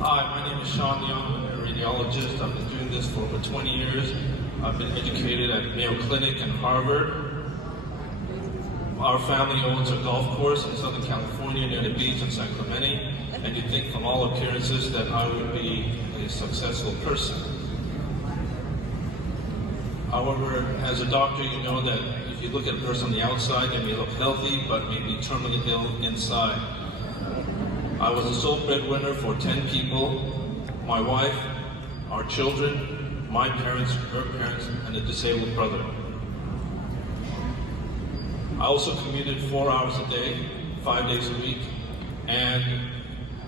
Hi, my name is Sean Leong. I'm a radiologist. I've been doing this for over 20 years. I've been educated at Mayo Clinic and Harvard. Our family owns a golf course in Southern California near the beach in San Clemente, and you'd think from all appearances that I would be a successful person. However, as a doctor, you know that if you look at a person on the outside, they may look healthy, but may be terminally ill inside. I was the sole breadwinner for 10 people, my wife, our children, my parents, her parents, and a disabled brother. I also commuted 4 hours a day, 5 days a week, and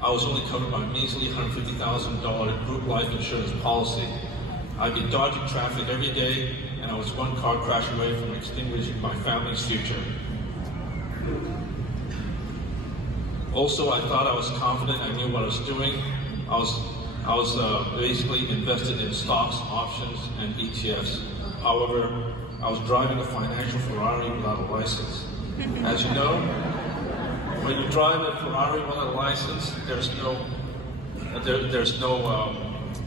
I was only covered by a measly $150,000 group life insurance policy. I'd be dodging traffic every day, and I was one car crash away from extinguishing my family's future. Also, I thought I was confident, I knew what I was doing. I was basically invested in stocks, options, and ETFs. However, I was driving a financial Ferrari without a license. As you know, when you drive a Ferrari without a license, there's no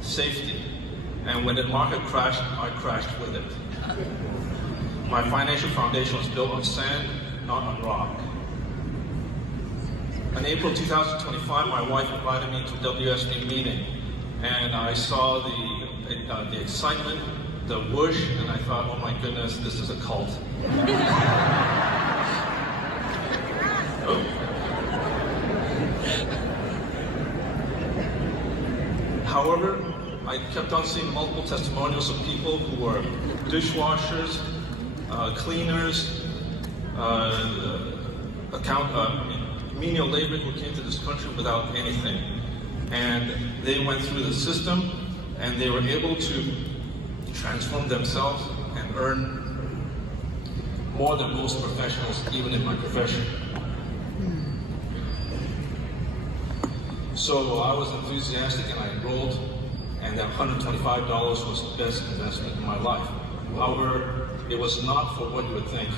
safety. And when the market crashed, I crashed with it. My financial foundation was built on sand, not on rock. In April 2025, my wife invited me to a WSB meeting, and I saw the excitement, the whoosh, and I thought, oh my goodness, this is a cult. However, I kept on seeing multiple testimonials of people who were dishwashers, cleaners, menial labor who came to this country without anything. And they went through the system, and they were able to transform themselves and earn more than most professionals, even in my profession. So I was enthusiastic and I enrolled, and that $125 was the best investment in my life. However, it was not for what you would think.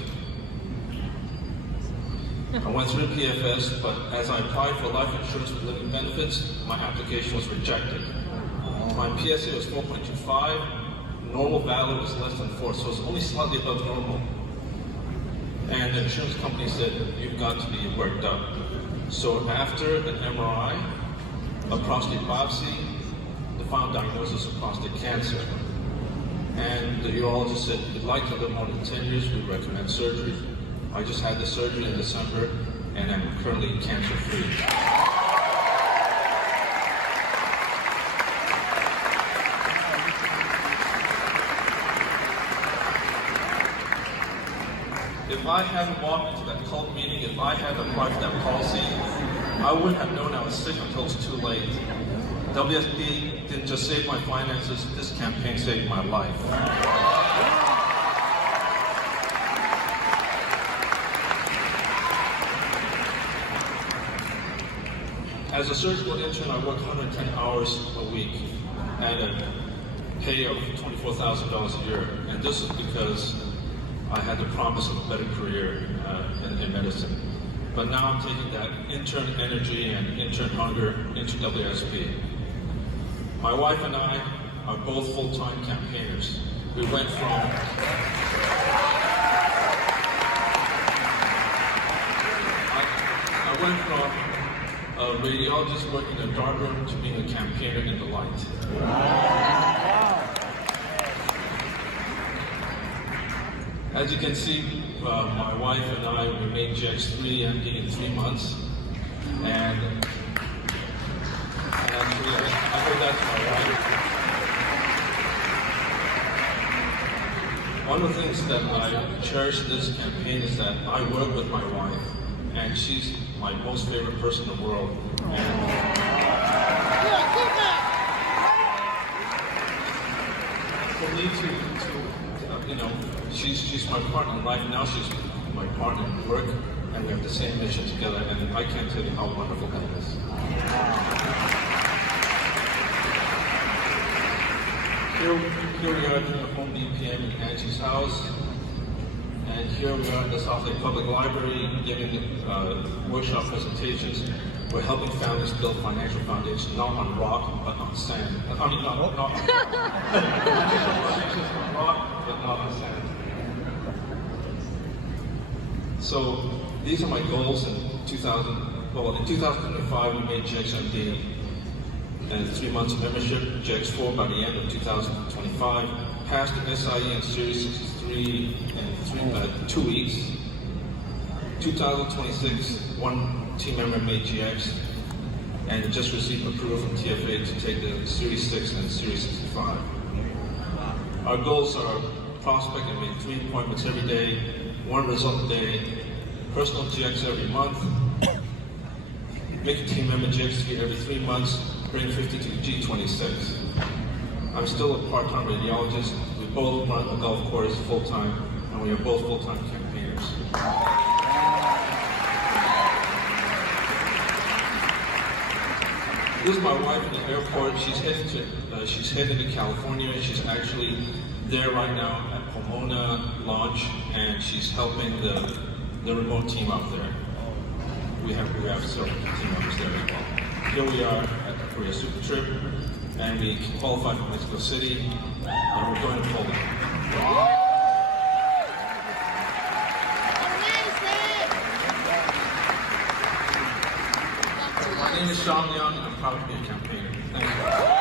I went through the PFS, but as I applied for life insurance with living benefits, my application was rejected. My PSA was 4.25, normal value was less than 4, so it's only slightly above normal. And the insurance company said, you've got to be worked up. So after an MRI, a prostate biopsy, the final diagnosis of prostate cancer. And the urologist said, if you'd like to live more than 10 years, we recommend surgery. I just had the surgery in December, and I'm currently cancer-free. If I hadn't walked into that cult meeting, if I hadn't applied for that policy, I wouldn't have known I was sick until it was too late. WSB didn't just save my finances, this campaign saved my life. As a surgical intern, I worked 110 hours a week at a pay of $24,000 a year, and this is because I had the promise of a better career in medicine. But now I'm taking that intern energy and intern hunger into WSB. My wife and I are both full-time campaigners. We went from a radiologist working in a darkroom to being a campaigner in the light. As you can see, my wife and I, we made GX3MD in 3 months, and actually, I heard that to my wife. One of the things that I cherish in this campaign is that I work with my wife, and she's my most favorite person in the world. And for me to she's my partner in life. Now she's my partner in work, and we have the same mission together. And I can't tell you how wonderful that is. Here we are doing a home BPM in Angie's house. And here we are at the South Lake Public Library giving workshop presentations. We're helping families build financial foundations, not on rock, but on sand. I mean, not on rock. Financial foundations on rock, but not on sand. So these are my goals in 2025 we made GXMD and 3 months of membership, GX4 by the end of 2025, passed the SIE and Series 63 in 2 weeks. 2026, one team member made GX and just received approval from TFA to take the Series 6 and Series 65. Our goals are prospect and make 3 appointments every day, 1 result a day, personal GX every month, make a team member GX3 every 3 months, bring 50 to G26. I'm still a part-time radiologist. We both run a golf course full-time, and we are both full-time campaigners. This is my wife in the airport. She's headed to California. She's actually there right now at Pomona launch, and she's helping the remote team out there. We have several team members there as well. Here we are at the Korea Super Trip, and we qualified for Mexico City, and we're going to Poland. My name is Sean Leong, and I'm proud to be a campaigner. Thank you.